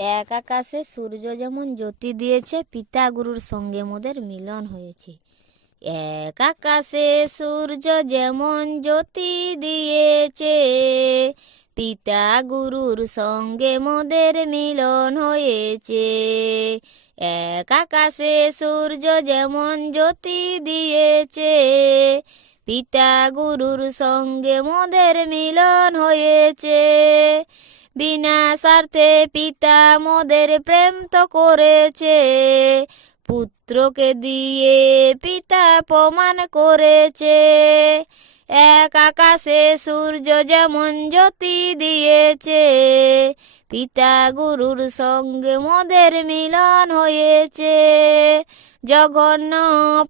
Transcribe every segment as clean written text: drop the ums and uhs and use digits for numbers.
এক আকাশে সূর্য যেমন জ্যোতি দিয়েছে, পিতা গুরুর সঙ্গে মোদের মিলন হয়েছে। এক আকাশে সূর্য যেমন জ্যোতি দিয়েছে, পিতা গুরুর সঙ্গে মোদের মিলন হয়েছে। এক আকাশে সূর্য যেমন জ্যোতি দিয়েছে, পিতা গুরুর সঙ্গে মোদের মিলন হয়েছে। বিনা স্বার্থে পিতা মোদের প্রেম তো করেছে, পুত্রকে দিয়ে পিতা প্রমাণ করেছে। এক আকাশে সূর্য যেমন জ্যোতি দিয়েছে, পিতা গুরুর সঙ্গে মোদের মিলন হয়েছে। জঘন্য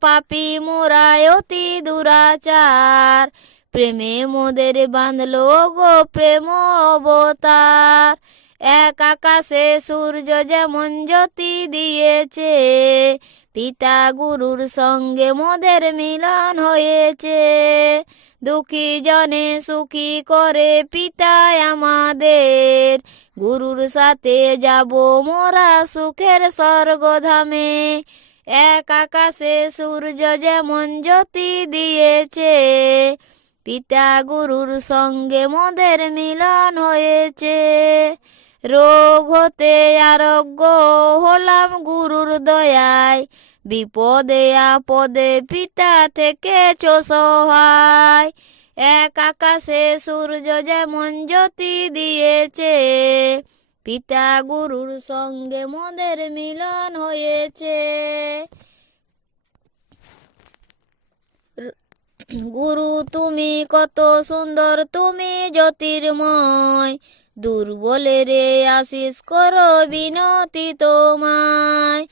পাপী মোরা অতি দুরাচার, প্রেমে মোদের বাঁধলো গো প্রেম অবতার। এক আকাশে সূর্য যেমন জ্যোতি দিয়েছে, পিতা গুরুর সঙ্গে মোদের মিলন হয়েছে। দুঃখী জনে সুখী করে পিতা আমাদের, গুরুর সাথে যাব মোরা সুখের স্বর্গধামে। এক আকাশে সূর্য যেমন জ্যোতি দিয়েছে, পিতা গুরুর সঙ্গে মোদের মিলন হয়েছে। রোগ হতে আরোগ্য হলাম গুরুর দয়ায়, বিপদে আপদে পিতা থেকেছ সহায়। এক আকাশে সূর্য যেমন জ্যোতি দিয়েছে, পিতা গুরুর সঙ্গে মোদের মিলন হয়েছে। গুরু তুমি কত সুন্দর, তুমি জ্যোতির্ময়, দুর্বলের আশিস করো বিনতি তোমায়।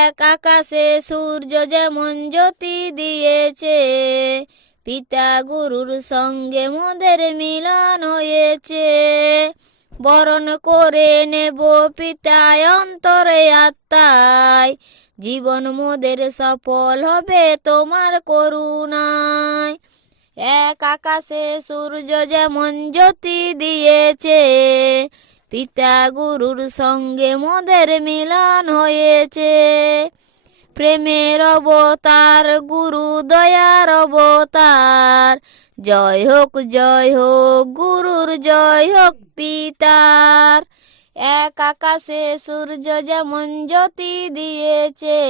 এক আকাশে সূর্য যেমন জ্যোতি দিয়েছে, পিতা গুরুর সঙ্গে মোদের মিলন হয়েছে। বরণ করে নেব পিতায় অন্তরে আত্মায়, জীবন মোদের সফল হবে তোমার করুণায়। এক আকাশে সূর্য যেমন জ্যোতি দিয়েছে, পিতা গুরুর সঙ্গে মোদের মিলন হয়েছে। প্রেমের অবতার গুরু দয়ার অবতার, জয় হোক গুরুর জয় হোক পিতার। এক আকাশে সূর্য যেমন জ্যোতি দিয়েছে,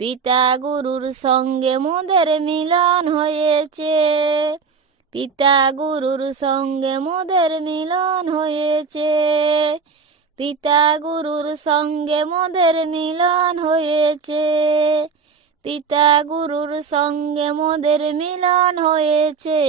পিতা গুরুর সঙ্গে মোদের মিলন হয়েছে। পিতা গুরুর সঙ্গে মোদের মিলন হয়েছে। পিতা গুরুর সঙ্গে মোদের মিলন হয়েছে। পিতা গুরুর সঙ্গে মোদের মিলন হয়েছে।